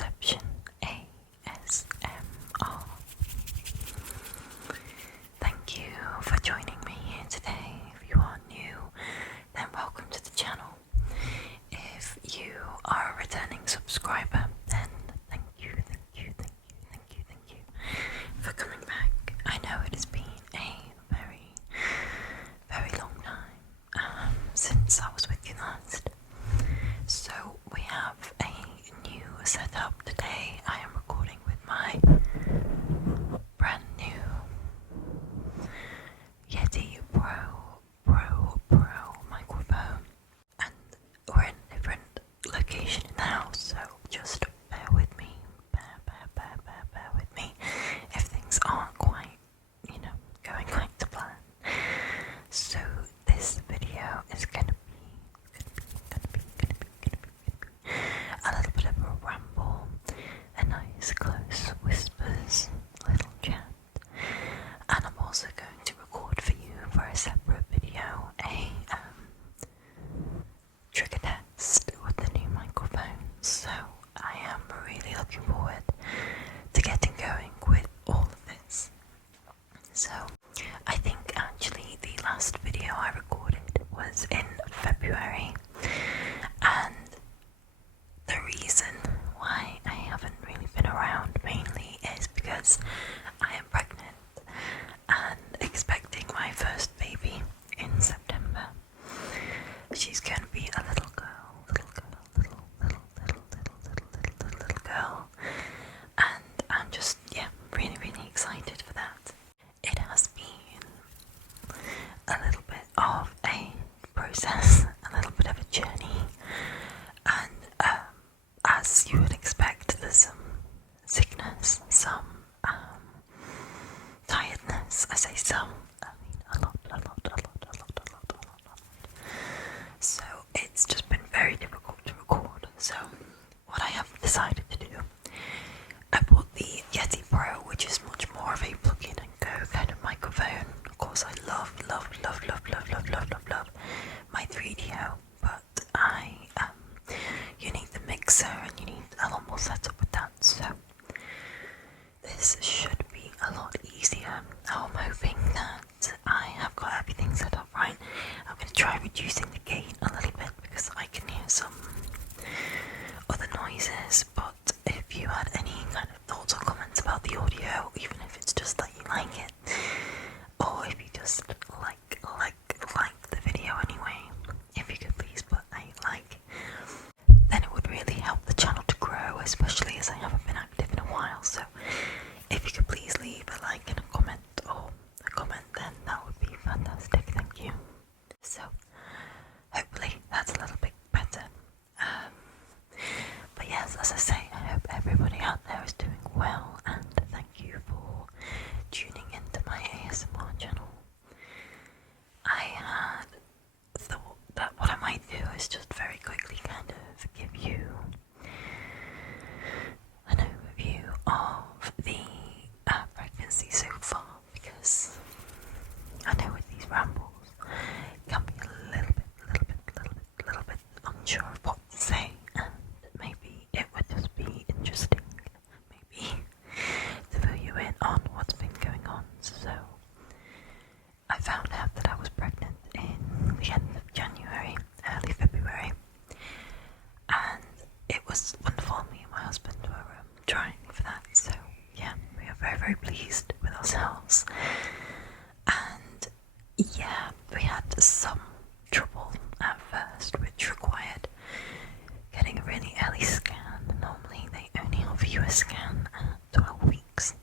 PerceptionASMR. Thank you for joining me here today. If you are new, then welcome to the channel. If you are a returning subscriber, then thank you for coming back. I know it has been a very long time since I was with you last. So we have a new setup today. I am recording with my brand new Yeti Pro microphone, and we're in a different location in the house, so just bear with me, bear with me if things aren't quite, going quite to plan. So this video is gonna be a little bit of a ramble, a nice close whispers, little chat, and I'm also going to record for you for a separate video a trigger test with the new microphone. So I am really looking forward to getting going with all of this. So I think actually the last video I recorded was in February, and the reason why I haven't really been around mainly is because I am pregnant and expecting my first baby in September. She's going to be a little girl, and I'm just really excited for that. It has been a little bit of a process, a little bit of a journey, and as you would expect, there's some sickness, some tiredness. I say some, I mean a lot. So it's just been very difficult to record. So what I have decided to do, I bought the Yeti Pro, which is much more of a plug-in and go kind of microphone. Of course, I love my 3DO, but you need the mixer and you need a lot more setup with that. So this should be a lot easier. I'm hoping that I have got everything set up right. I'm going to try reducing the gain a little bit because I can hear some other noises, but if you had any kind of thoughts or comments about the audio, even if it's just that you like it, or if you just like the video anyway, if you could please put a like, then it would really help the channel to grow, especially as I haven't been active in a while. So if you could please leave a like and a comment, then that would be fantastic. Thank you. So hopefully that's a little bit better. But yes, as I say, I hope everybody out there is doing well, and thank you for tuning into my ASMR channel. I had thought that what I might do is just very quickly kind of give you an overview of the pregnancy so far, because I know with these rambles it can be a little bit unsure of what to say, and maybe it would just be interesting maybe to fill you in on what's been going on. So I found out that I was pregnant in the end of January, early February, and it was wonderful. Me and my husband were trying for that, so yeah, we are very pleased with ourselves. And yeah, we had some trouble at first, which required getting a really early scan. Normally they only offer you a scan at 12 weeks,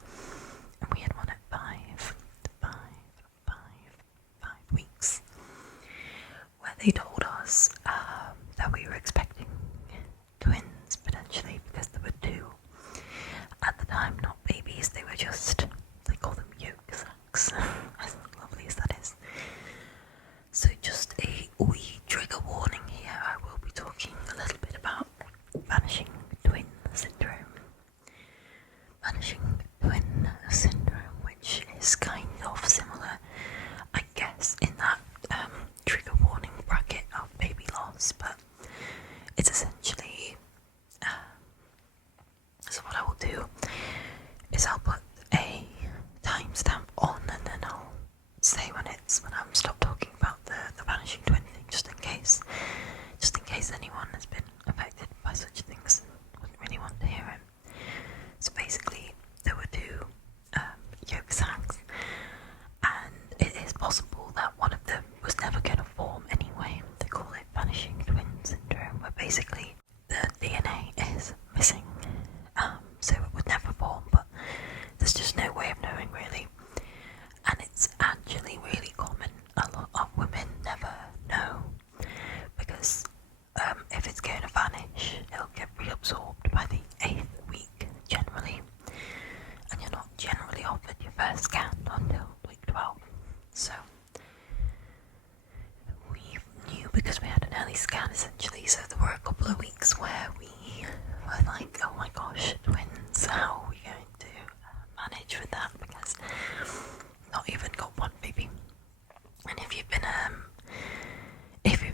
and we had one at 5 weeks, where they told us that we were expecting twins potentially, because there were two at the time, not babies. They were just, they call them yolk sacs, as lovely as that is. So just a wee trigger warning here, I will be talking a little bit about Vanishing Twin Syndrome, So we knew because we had an early scan essentially, so there were a couple of weeks where we were like, oh my gosh, twins, how are we going to manage with that, because not even got one baby. And if you've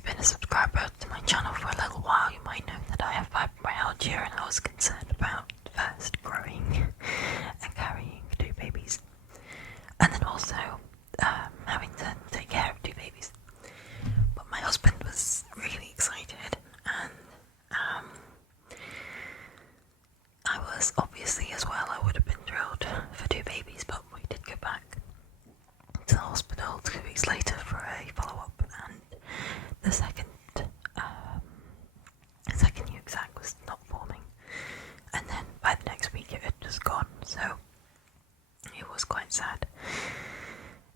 been a subscriber to my channel for a little while, you might know that I have fibromyalgia, and I was concerned about first growing and carrying 2 babies, and then also having to take care of 2 babies. But my husband was really excited, and I was obviously as well. I would have been thrilled for 2 babies, but we did go back to the hospital 2 weeks later for a follow-up, and the second new sac was not forming, and then by the next week it had just gone, so it was quite sad.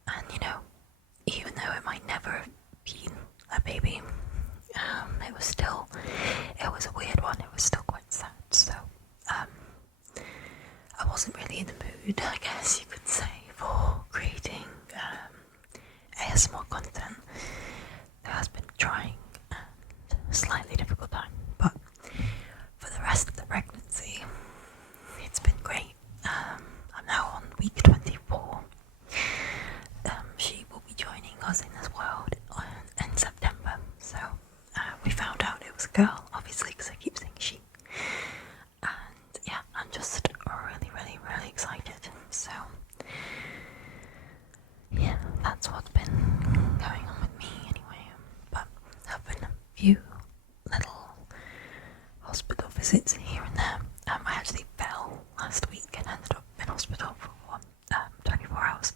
And you know, even though it might never have been a baby, it was a weird one, it was still quite sad, so I wasn't really in the mood, I guess you could say, for creating ASMR content. It has been trying and a slightly difficult time, but for the rest of the pregnancy, it's been great. I'm now on week 24. She will be joining us in this world in September, so we found out it was a girl, obviously, because I keep saying she. And yeah, I'm just really, really, really excited. So yeah, that's what's been going on with me anyway. But there have been a few little hospital visits here and there. I actually fell last week and ended up in hospital for 24 hours.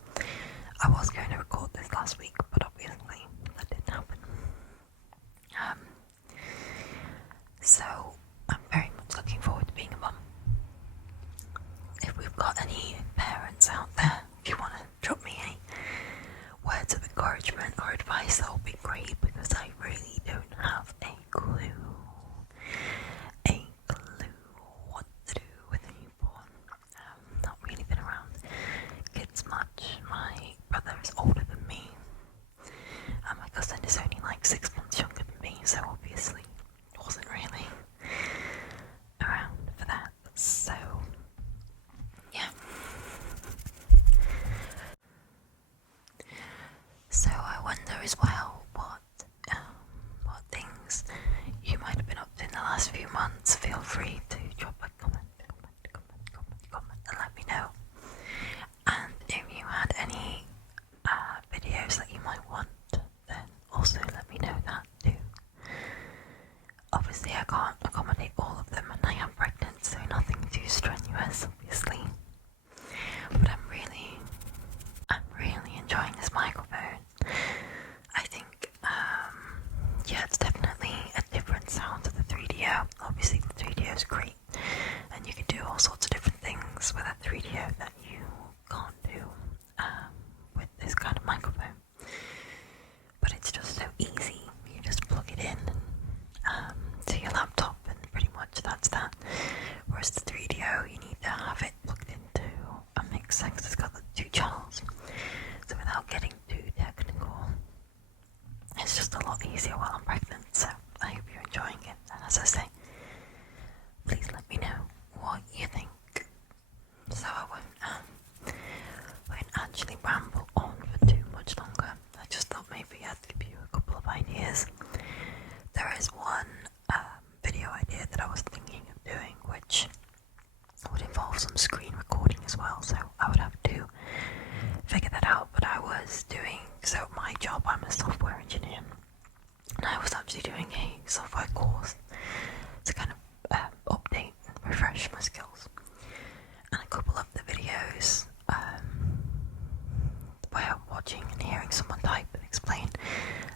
I was going to record this last week, but obviously that didn't happen. So I'm very much looking forward to being a mum. If we've got any parents out there, if you want to drop me any words of encouragement or advice, that would be great, because I really don't have a clue what to do with a newborn. Not really been around kids much. My brother is older than me, and my cousin is only like 6 months younger than me, so obviously wasn't really around for that. So yeah. So I wonder as well what things you might have been up to in the last few months. Feel free to drop a comment and let me know. And if you had any videos that you might want, then also let me know that too. Obviously I can't accommodate all of them, and I am pregnant, so nothing too strenuous, obviously. But I'm really enjoying this microphone. I think, yeah, it's definitely a different sound to the 3DO. Obviously the 3DO is great, and you can do all sorts of different things with a 3DO that you can't do with this kind of microphone. But it's just so easy. You just plug it in to your laptop, and pretty much that's that. Whereas the 3DO, you need to have it plugged into a mixer because it's got the 2 channels. So without getting too technical, it's just a lot easier while I'm pregnant. So I hope you're enjoying it. And as I say, please let me know what you think. So I won't actually ramble on for too much longer. I just thought maybe I'd give you a couple of ideas. There is one video idea that I was thinking of doing, which would involve some screen recording as well, so I would have to figure that out. But I was doing, so my job, I'm a software engineer, and I was actually doing a software course to kind of update and refresh my skills. And a couple of the videos where watching and hearing someone type and explain,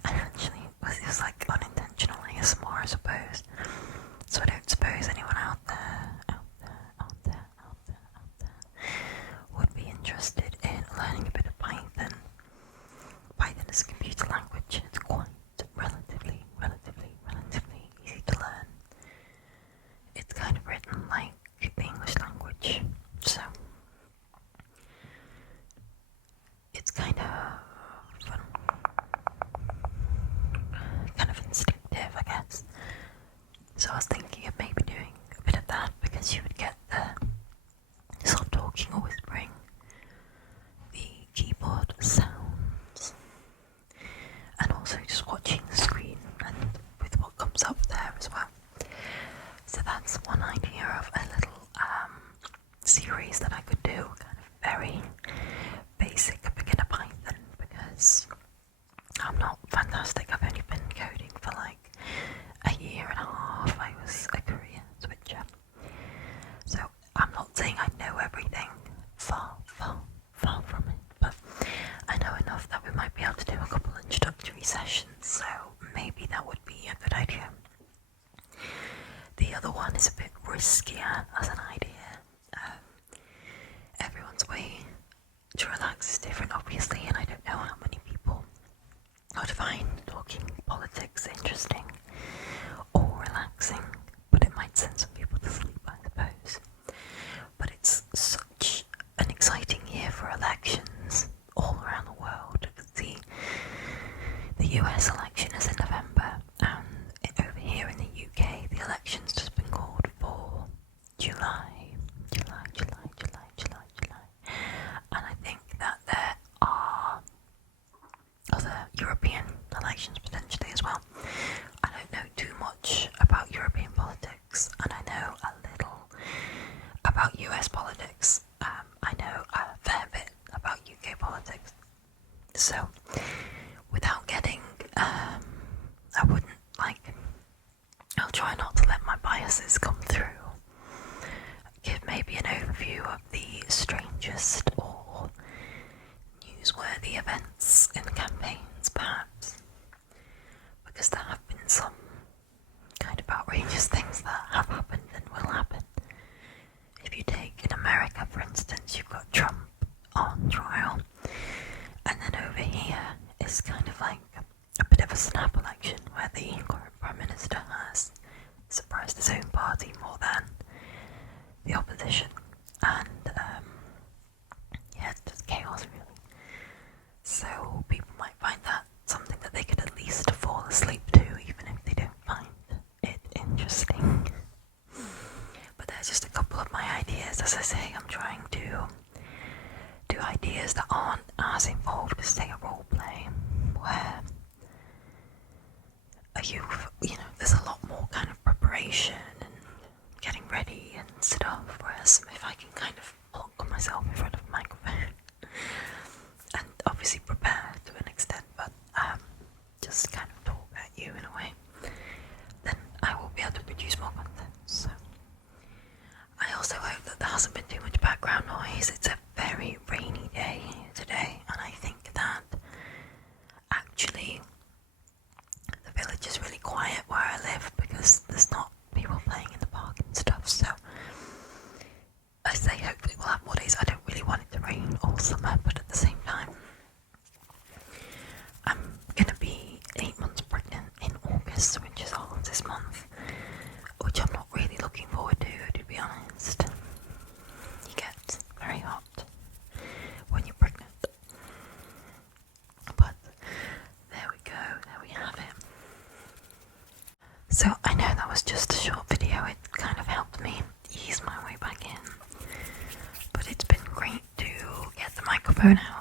and actually it was like unintentional ASMR, I suppose. So I don't suppose anyone out there would be interested in learning a bit of Python. Python is a computer language. It's quite relatively easy to learn. It's kind of written like the English language, so it's kind of riskier as an idea. Everyone's way to relax is different, obviously, and I don't know how many people would find talking politics interesting or relaxing, but it might send some people to sleep, I suppose. But it's such an exciting year for elections all around the world. The US election is in November, and over here in the UK, the election's just been called for July. And I think that there are other European elections potentially as well. I don't know too much about European politics, and I know a little about US politics. I know a fair bit about UK politics. So, without getting, I'll try not to let my biases come through. Give maybe an overview of the strangest or newsworthy events in campaigns, perhaps, because there have been some kind of outrageous things that have happened and will happen. If you take in America, for instance, you've got Trump on trial, and then over here is kind of like a bit of a snap election where the current Prime Minister has surprised his own party more than the opposition, and it's just chaos really. So people might find that something that they could at least fall asleep to, even if they don't find it interesting. But there's just a couple of my ideas. As I say, I'm trying to do ideas that aren't as involved as, say, a role play, where there's a lot more kind of preparation and getting ready and stuff, whereas if I can kind of plonk myself in front of a microphone and obviously prepare to an extent, but just kind of talk at you in a way, then I will be able to produce more content. So I also hope that there hasn't been too much background noise. It's a very rainy day today, and I think that actually the village is really quiet where I live because there's not people playing in the park and stuff. So I say hopefully we'll have more days. I don't really want it to rain all summer, but at the same time, I'm gonna be 8 months pregnant in August, which is all this month, which I'm not really looking forward to be honest. You get very hot when you're pregnant. But there we go, there we have it. So I know that was just a short video. It kind of helped me ease my way back in, but it's been great to get the microphone out